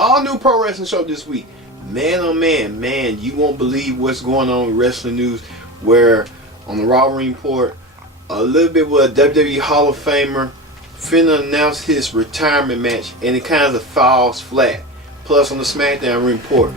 all new pro wrestling show this week. Man, oh man, you won't believe what's going on with wrestling news. Where on the Raw Report, a little bit with a WWE Hall of Famer finna announce his retirement match, and it kind of falls flat. Plus on the SmackDown Report,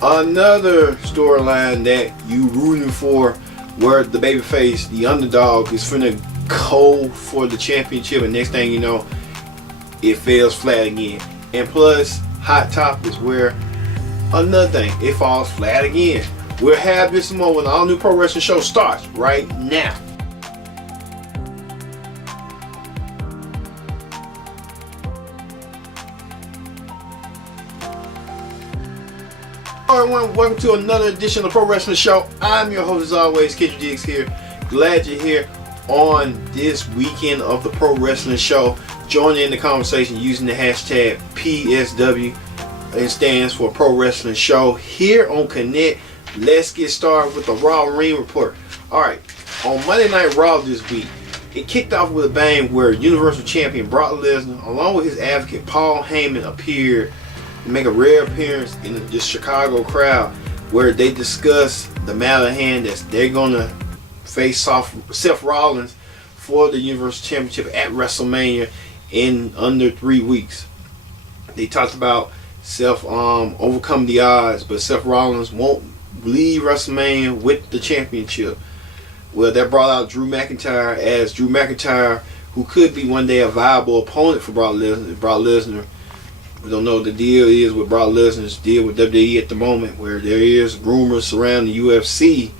another storyline that you rooting for, where the babyface, the underdog, is finna go for the championship, and next thing you know, it fails flat again. And plus, hot topics where another thing, it falls flat again. We'll have this more when the all new pro wrestling show starts right now. Hello everyone, welcome to another edition of the Pro Wrestling Show. I'm your host as always, Kid Diggs here. Glad you're here on this weekend of the Pro Wrestling Show. Join in the conversation using the hashtag PSW. It stands for Pro Wrestling Show here on Connect. Let's get started with the Raw Ring Report. Alright, on Monday Night Raw this week, it kicked off with a bang where Universal Champion Brock Lesnar, along with his advocate Paul Heyman, appeared to make a rare appearance in this Chicago crowd, where they discuss the matter at hand that they're going to face off Seth Rollins for the Universal Championship at WrestleMania in under 3 weeks. They talked about Seth overcome the odds, but Seth Rollins won't leave WrestleMania with the championship. Well, that brought out Drew McIntyre, as Drew McIntyre, who could be one day a viable opponent for Brock Lesnar. We don't know what the deal is with Brock Lesnar's deal with WWE at the moment, where there is rumors surrounding the UFC.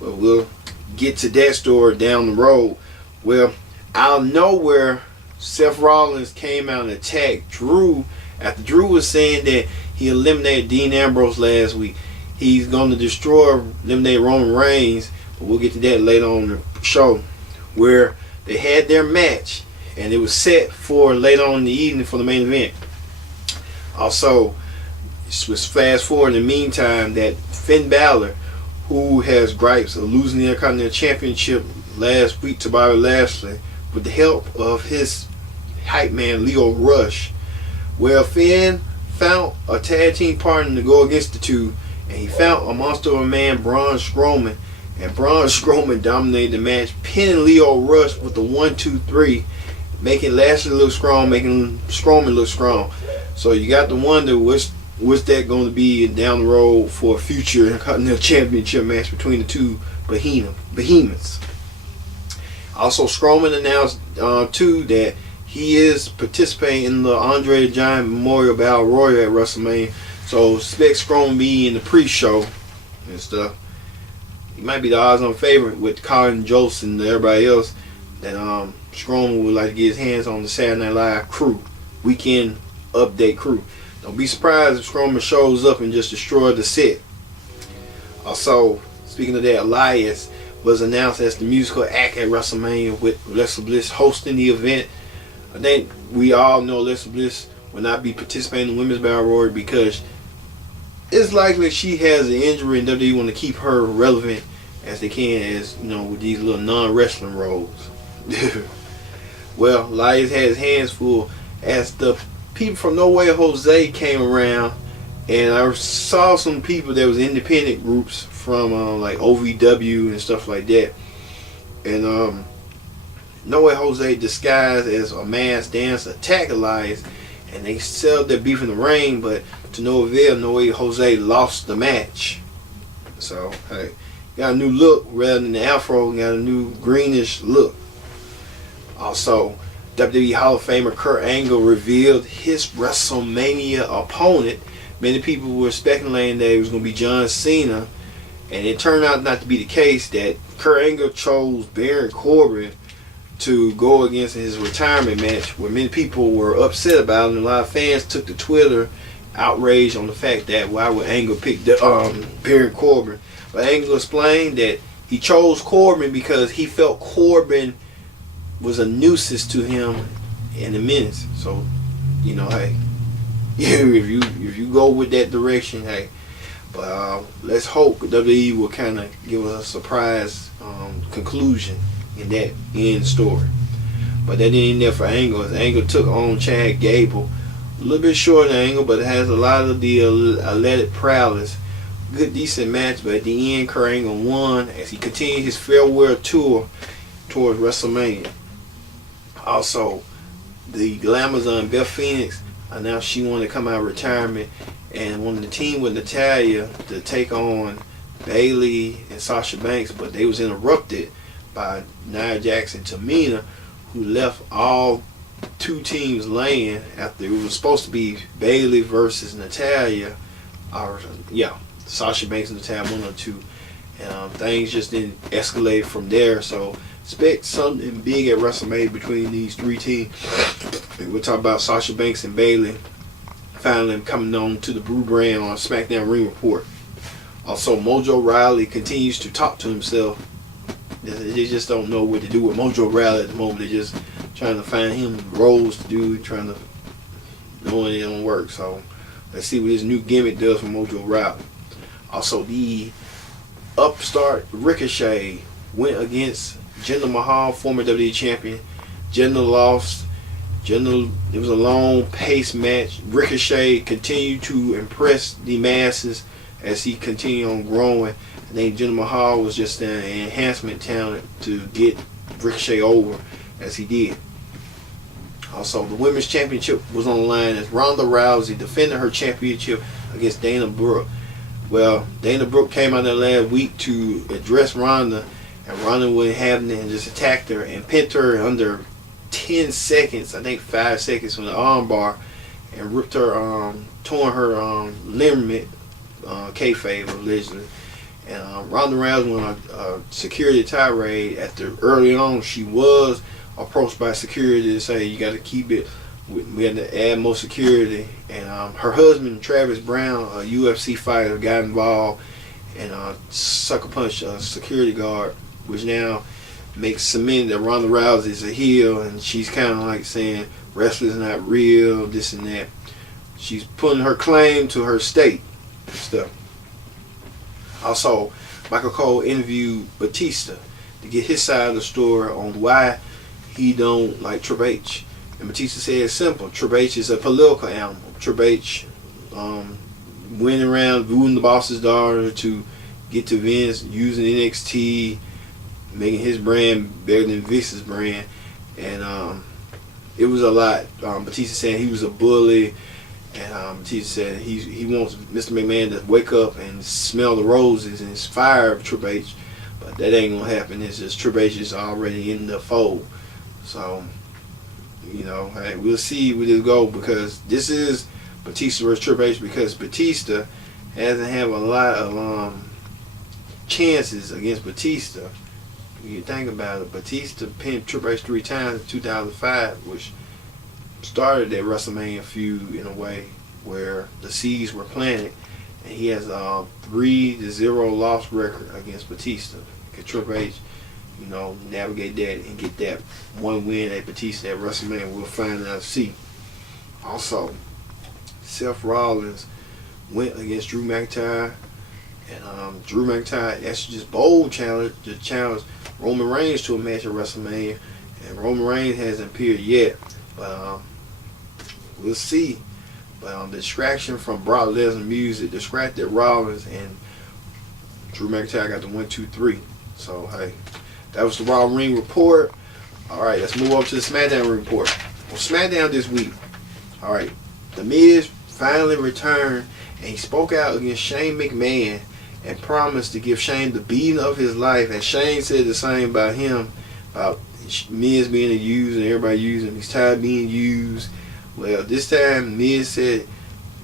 But we'll get to that story down the road. Well, out of nowhere, Seth Rollins came out and attacked Drew after Drew was saying that he eliminated Dean Ambrose last week. He's going to eliminate Roman Reigns, but we'll get to that later on in the show, where they had their match and it was set for later on in the evening for the main event. Also, let's fast forward in the meantime that Finn Balor, who has gripes of losing the Intercontinental Championship last week to Bobby Lashley, with the help of his hype man Lio Rush, well, Finn found a tag team partner to go against the two, and he found a monster of a man, Braun Strowman, and Braun Strowman dominated the match, pinning Lio Rush with the 1-2-3, making Lashley look strong, making Strowman look strong. So you got to wonder what's that going to be down the road for a future Intercontinental Championship match between the two behemoths. Also, Strowman announced too that he is participating in the Andre the Giant Memorial Battle Royal at WrestleMania. So expect Strowman be in the pre-show and stuff. He might be the odds-on favorite with Colin Jost and everybody else, that Strowman would like to get his hands on the Saturday Night Live crew, weekend update crew. Don't be surprised if Strowman shows up and just destroys the set. Also, speaking of that, Elias was announced as the musical act at WrestleMania, with Alexa Bliss hosting the event. I think we all know Alexa Bliss will not be participating in the Women's Battle Royal because it's likely she has an injury and WWE want to keep her relevant as they can, as you know, with these little non-wrestling roles. Well, Elias had his hands full as the people from No Way Jose came around, and I saw some people that was independent groups from like OVW and stuff like that, and No Way Jose disguised as a masked dancer attacked Elias, and they settled their beef in the ring, but to no avail. No Way Jose lost the match. So hey, got a new look rather than the afro, got a new greenish look. Also, WWE Hall of Famer Kurt Angle revealed his WrestleMania opponent. Many people were speculating that it was going to be John Cena, and it turned out not to be the case, that Kurt Angle chose Baron Corbin to go against his retirement match, where many people were upset about it, and a lot of fans took to Twitter outraged on the fact that why would Angle pick Baron Corbin. But Angle explained that he chose Corbin because he felt Corbin was a nuisance to him in the minutes. So, you know, hey, if you go with that direction, hey. But let's hope WWE will kind of give us a surprise conclusion in that end story. But that didn't end there for Angle. As Angle took on Chad Gable, A little bit short angle, but it has a lot of the athletic prowess. Good, decent match, but at the end, Kurt Angle won as he continued his farewell tour towards WrestleMania. Also, the Glamazon Beth Phoenix announced she wanted to come out of retirement and wanted to team with Natalya to take on Bayley and Sasha Banks, but they was interrupted by Nia Jax and Tamina, who left all two teams laying after it was supposed to be Bayley versus Natalya, or Sasha Banks and Natalya 1 or 2, and things just didn't escalate from there. So expect something big at WrestleMania between these three teams. We'll talk about Sasha Banks and Bayley finally coming on to the Brew brand on SmackDown Ring Report. Also, Mojo Rawley continues to talk to himself. They just don't know what to do with Mojo Rawley at the moment. They're just trying to find him roles to do, trying to knowing it don't work. So let's see what his new gimmick does for Mojo Rawley. Also, the upstart Ricochet went against Jinder Mahal, former WWE champion. Jinder lost. It was a long pace match. Ricochet continued to impress the masses as he continued on growing. I think Jinder Mahal was just an enhancement talent to get Ricochet over as he did. Also, the women's championship was on the line as Ronda Rousey defended her championship against Dana Brooke. Well, Dana Brooke came out there last week to address Ronda, and Ronda went having it and just attacked her and pinned her under 10 seconds, I think 5 seconds from the armbar, and ripped her, torn her ligament, kayfabe allegedly. And Ronda Rousey went on a security tirade after early on she was approached by security to say you got to keep it. We had to add more security, and her husband Travis Brown, a UFC fighter, got involved and sucker punched a security guard, which now makes cement that Ronda Rousey is a heel, and she's kind of like saying wrestling's not real, this and that. She's putting her claim to her state and stuff. Also, Michael Cole interviewed Batista to get his side of the story on why he don't like Triple H. And Batista said it's simple. Triple H is a political animal. Triple H went around wooing the boss's daughter to get to Vince, using NXT, making his brand better than Vince's brand. And it was a lot. Batista said he was a bully. And Batista said he wants Mr. McMahon to wake up and smell the roses and fire Triple H. But that ain't going to happen. It's just Triple H is already in the fold. So, you know, hey, we'll see where this go, because this is Batista versus Triple H, because Batista hasn't had a lot of chances against Batista. You think about it, Batista pinned Triple H 3 times in 2005, which started that WrestleMania feud in a way where the seeds were planted, and he has a 3-0 loss record against Batista. Can Triple H, you know, navigate that and get that one win at Batista at WrestleMania? We'll find out. See. Also, Seth Rollins went against Drew McIntyre, and Drew McIntyre actually just bold challenge Roman Reigns to a match at WrestleMania, and Roman Reigns hasn't appeared yet, but we'll see. But the distraction from Brock Lesnar music distracted Rollins, and Drew McIntyre got the 1, 2, 3. So hey, that was the Raw Ring Report. All right, let's move on to the SmackDown Ring Report. On SmackDown this week, all right, The Miz finally returned, and he spoke out against Shane McMahon and promised to give Shane the beating of his life. And Shane said the same about him, about Miz being used and everybody using him. He's tired of being used. Well, this time Miz said,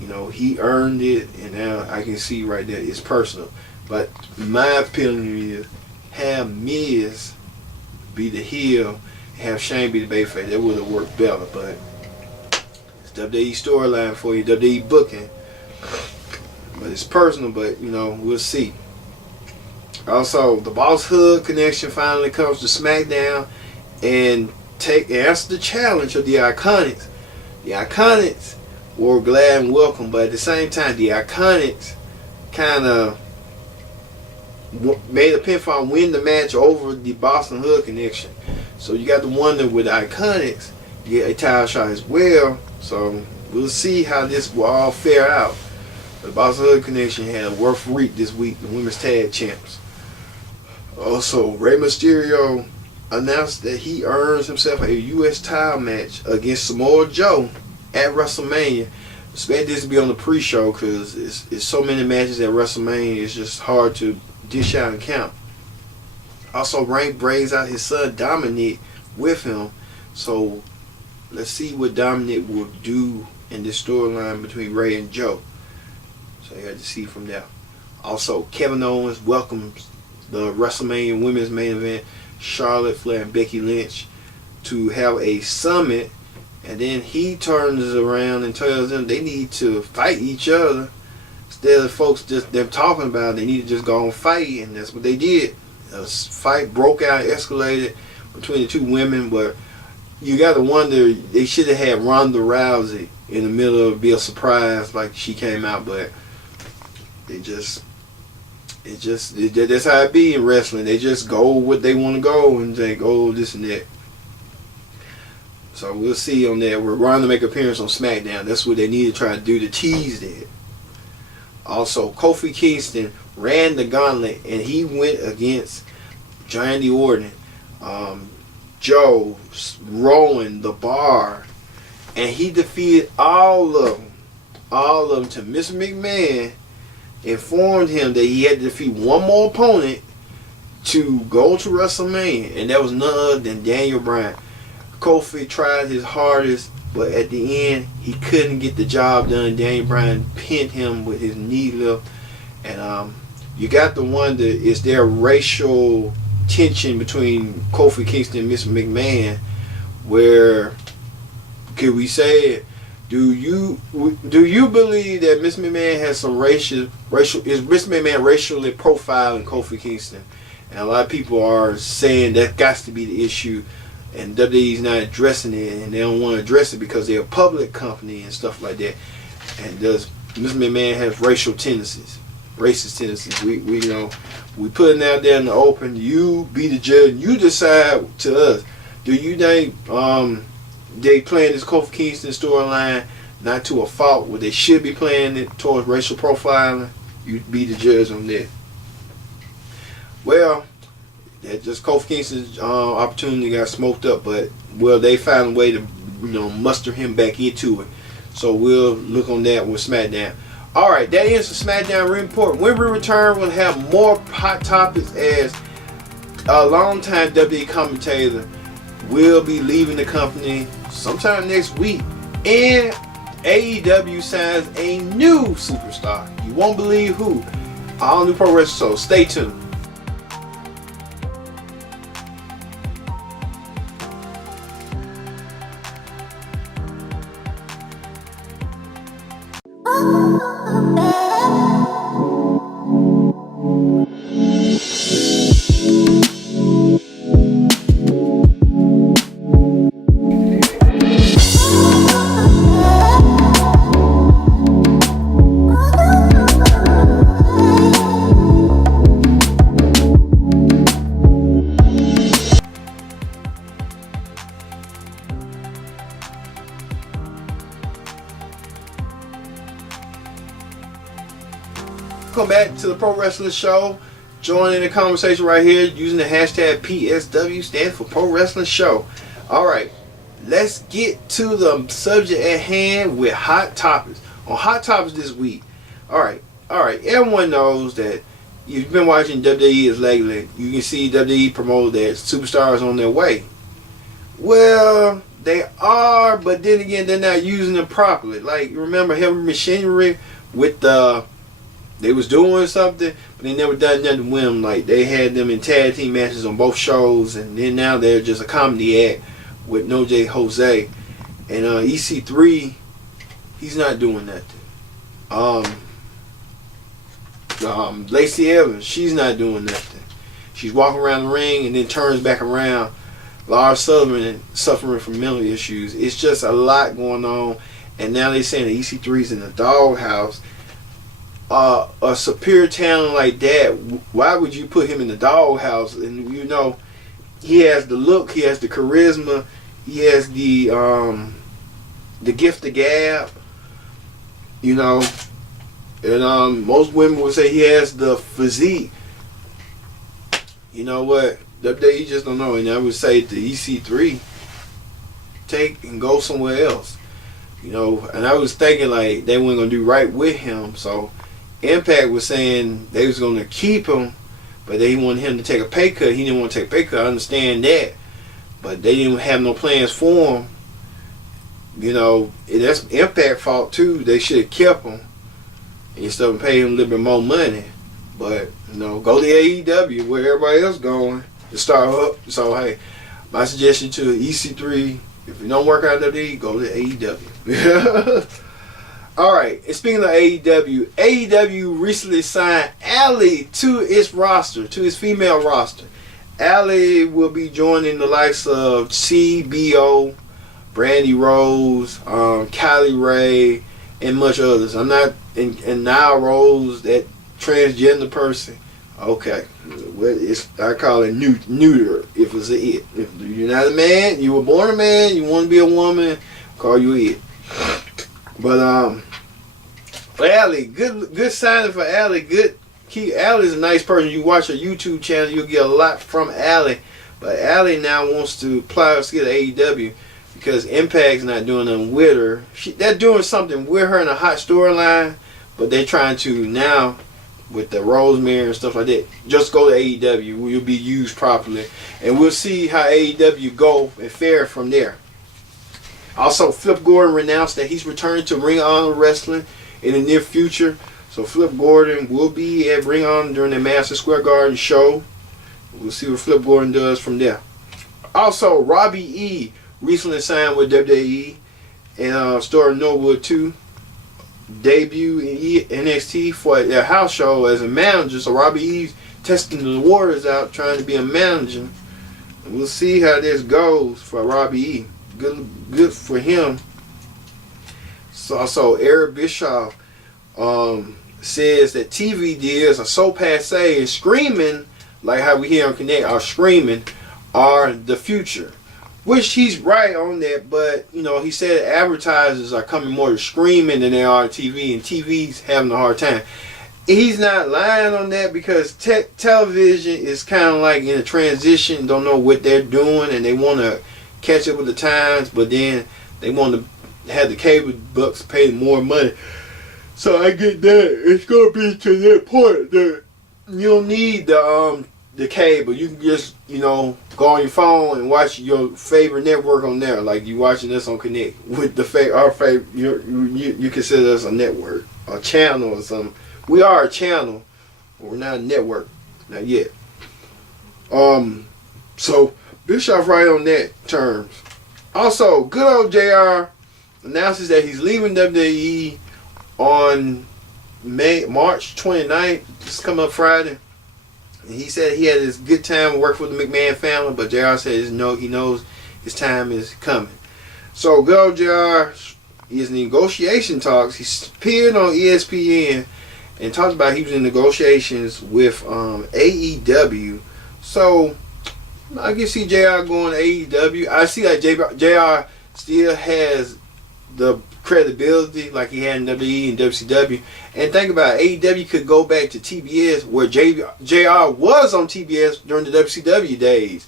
you know, he earned it, and now I can see right there it's personal. But my opinion is, have Miz be the heel and have Shane be the babyface. That would have worked better, but it's WWE storyline for you, WWE booking. But it's personal, but you know, we'll see. Also, the Boss Hug connection finally comes to SmackDown and answer the challenge of the Iconics. The Iconics were glad and welcome, but at the same time, the Iconics kind of made a pinfall win the match over the Boston Hood connection. So you got to wonder with the Iconics, you get a title shot as well. So we'll see how this will all fare out. The Boss Hood Connection had a worth reap this week, the women's tag champs. Also, Rey Mysterio announced that he earns himself a U.S. title match against Samoa Joe at WrestleMania. Expect this to be on the pre-show because it's so many matches at WrestleMania. It's just hard to dish out and count. Also, Rey brings out his son Dominic with him. So let's see what Dominic will do in this storyline between Rey and Joe. So you have to see from there. Also, Kevin Owens welcomes the WrestleMania Women's Main Event, Charlotte Flair and Becky Lynch, to have a summit, and then he turns around and tells them they need to fight each other instead of folks just them talking about it. They need to just go and fight, and that's what they did. A fight broke out, escalated between the two women, but you got to wonder, they should have had Ronda Rousey in the middle of be a surprise like she came out, but that's how it be in wrestling. They just go what they want to go and they go this and that. So we'll see on that. We're going to make an appearance on SmackDown. That's what they need to try to do to tease that. Also, Kofi Kingston ran the gauntlet and he went against Randy Orton, Joe, Rowan, The Bar, and he defeated all of them to Mr. McMahon informed him that he had to defeat one more opponent to go to WrestleMania, and that was none other than Daniel Bryan. Kofi tried his hardest, but at the end he couldn't get the job done. Daniel Bryan pinned him with his knee lift, and you got to wonder, is there racial tension between Kofi Kingston and Mr. McMahon, where could we say it? Do you believe that Mr. McMahon has some racial is Mr. McMahon racially profiling Kofi Kingston? And a lot of people are saying that got to be the issue, and WWE's not addressing it, and they don't want to address it because they're a public company and stuff like that. And does Mr. McMahon have racist tendencies? We putting out there in the open. You be the judge. You decide to us. Do you think they playing this Kofi Kingston storyline not to a fault where they should be playing it towards racial profiling? You be the judge on that. Well, that just Kofi Kingston's opportunity got smoked up, but they found a way to muster him back into it. So we'll look on that with SmackDown. All right, that ends the SmackDown report. When we return, we'll have more hot topics as a longtime WWE commentator will be leaving the company sometime next week, and AEW signs a new superstar. You won't believe who. All new pro wrestling, so stay tuned. Welcome back to the Pro Wrestling Show. Join in the conversation right here using the hashtag PSW, stands for Pro Wrestling Show. Alright, let's get to the subject at hand with Hot Topics. On Hot Topics this week, alright, everyone knows that you've been watching WWE lately. You can see WWE promote that superstars on their way. Well, they are, but then again, they're not using them properly. Like, remember Heavy Machinery with they was doing something, but they never done nothing with them. Like, they had them in tag team matches on both shows, and then now they're just a comedy act with No J Jose. And EC3, he's not doing nothing. Lacey Evelyn, she's not doing nothing. She's walking around the ring and then turns back around. Lars Sullivan suffering from mental issues. It's just a lot going on, and now they're saying that EC3's in the doghouse. A superior talent like that, why would you put him in the doghouse? And he has the look, he has the charisma, he has the gift of gab. you know, and most women would say he has the physique. You know what? WWE just don't know. And I would say the EC3 take and go somewhere else. You know, and I was thinking like they weren't gonna do right with him. So Impact was saying they was gonna keep him, but they wanted him to take a pay cut. He didn't want to take a pay cut. I understand that, but they didn't have no plans for him. You know, that's Impact fault too. They should have kept him instead of paying him a little bit more money. But you know, go to AEW where everybody else going to start up. So hey, my suggestion to EC3: if you don't work out WWE, go to AEW. All right. And speaking of AEW recently signed Allie to its roster, to its female roster. Allie will be joining the likes of CBO, Brandy Rose, Kylie Ray, and much others. I'm not, and Nia Rose, that transgender person. Okay, I call it neuter. If it's a it. If you're not a man, you were born a man, you want to be a woman, call you it. But Allie, good signing for Allie. Good. Allie's a nice person. You watch her YouTube channel, you'll get a lot from Allie. But Allie now wants to apply her skill to AEW because Impact's not doing nothing with her. They're doing something with her in a hot storyline, but they're trying to now, with the Rosemary and stuff like that, just go to AEW where you'll be used properly. And we'll see how AEW go and fare from there. Also, Flip Gordon announced that he's returning to Ring of Honor Wrestling in the near future. So Flip Gordon will be at Ring of Honor during the Madison Square Garden show. We'll see what Flip Gordon does from there. Also, Robbie E recently signed with WWE and started Norwood 2. Debut in NXT for their house show as a manager. So Robbie E's testing the waters out, trying to be a manager. And we'll see how this goes for Robbie E. Good for him. So Eric Bischoff says that TV deals are so passe and screaming, like how we hear on Connect, are the future. Which he's right on that, but you know, he said advertisers are coming more to streaming than they are to TV, and TV's having a hard time. He's not lying on that because television is kind of like in a transition, don't know what they're doing, and they want to catch up with the times, but then they want to have the cable bucks pay more money. So I get that. It's gonna be to that point that you don't need the cable. You can just, you know, go on your phone and watch your favorite network on there. Like you watching this on Connect with our favorite. You consider us a network, a channel or something. We are a channel, but we're not a network, not yet. So Bischoff right on that terms. Also, good old JR announces that he's leaving WWE on March 29th. This come up Friday. And he said he had his good time working with the McMahon family, but JR says no, he knows his time is coming. So good old JR is in negotiation talks. He appeared on ESPN and talked about he was in negotiations with AEW. So I can see JR going to AEW. I see that JR still has the credibility like he had in WWE and WCW. And think about it, AEW could go back to TBS where JR was on TBS during the WCW days.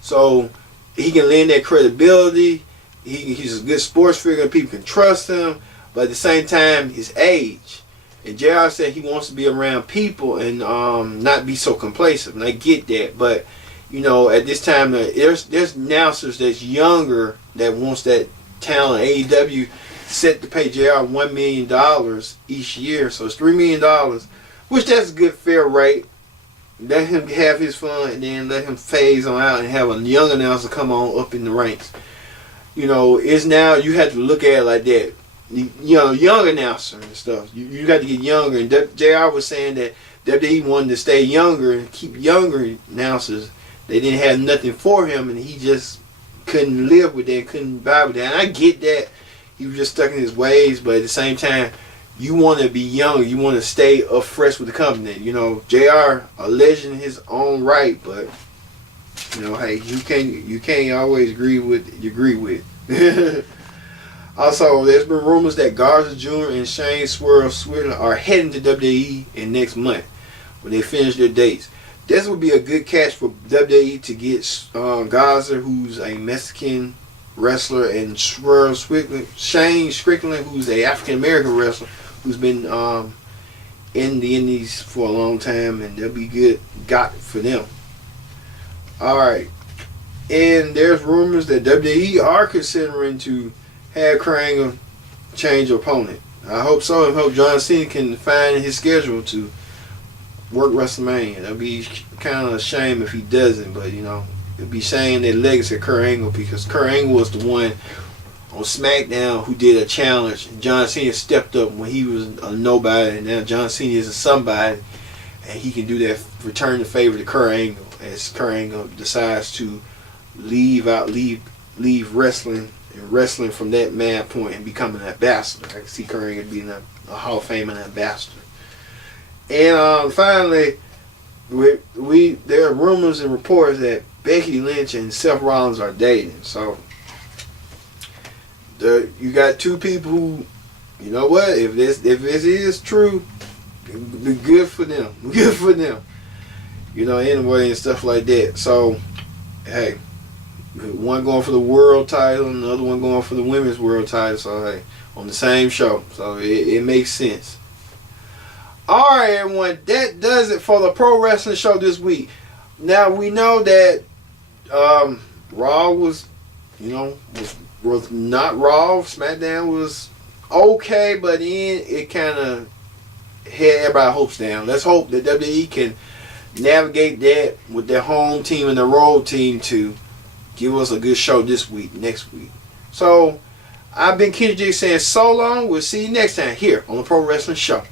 So he can lend that credibility. He's a good sports figure and people can trust him. But at the same time, his age. And JR said he wants to be around people and not be so complacent. And I get that. But, you know, at this time, there's announcers that's younger that wants that talent. AEW set to pay JR $1 million each year. So it's $3 million, which that's a good fair rate. Let him have his fun and then let him phase on out and have a young announcer come on up in the ranks. You know, it's now you have to look at it like that. You know, young announcer and stuff. You got to get younger. And JR was saying that WWE wanted to stay younger and keep younger announcers. They didn't have nothing for him, and he just couldn't live with that, couldn't vibe with that. And I get that. He was just stuck in his ways, but at the same time, you want to be young. You want to stay up fresh with the company. You know, JR, a legend in his own right, but you know, hey, you can't always agree with you agree with. Also, there's been rumors that Garza Jr. and Shane Swerve Strickland are heading to WWE in next month when they finish their dates. This would be a good catch for WWE to get Garza, who's a Mexican wrestler, and Swerve Strickland, Shane Strickland, who's a African American wrestler, who's been in the Indies for a long time, and that'll be good got for them. Alright. And there's rumors that WWE are considering to have Kurt Angle change opponent. I hope so, and hope John Cena can find his schedule to work WrestleMania. That'd be kind of a shame if he doesn't, but you know, it'd be shame that legacy of Kurt Angle, because Kurt Angle was the one on SmackDown who did a challenge. John Cena stepped up when he was a nobody, and now John Cena is a somebody, and he can do that, return the favor to Kurt Angle as Kurt Angle decides to leave wrestling and wrestling from that mad point and becoming an ambassador. I can see Kurt Angle being a Hall of Fame and an ambassador. And finally, there are rumors and reports that Becky Lynch and Seth Rollins are dating. So you got two people who, you know what? If this is true, be good for them. Good for them. You know, anyway, and stuff like that. So, hey, one going for the world title and the other one going for the women's world title. So, hey, on the same show. So, it makes sense. Alright, everyone. That does it for the Pro Wrestling Show this week. Now, we know that Raw was not Raw. SmackDown was okay, but then it kind of had everybody's hopes down. Let's hope that WWE can navigate that with their home team and their road team to give us a good show this week, next week. So, I've been Kenny J saying so long. We'll see you next time here on the Pro Wrestling Show.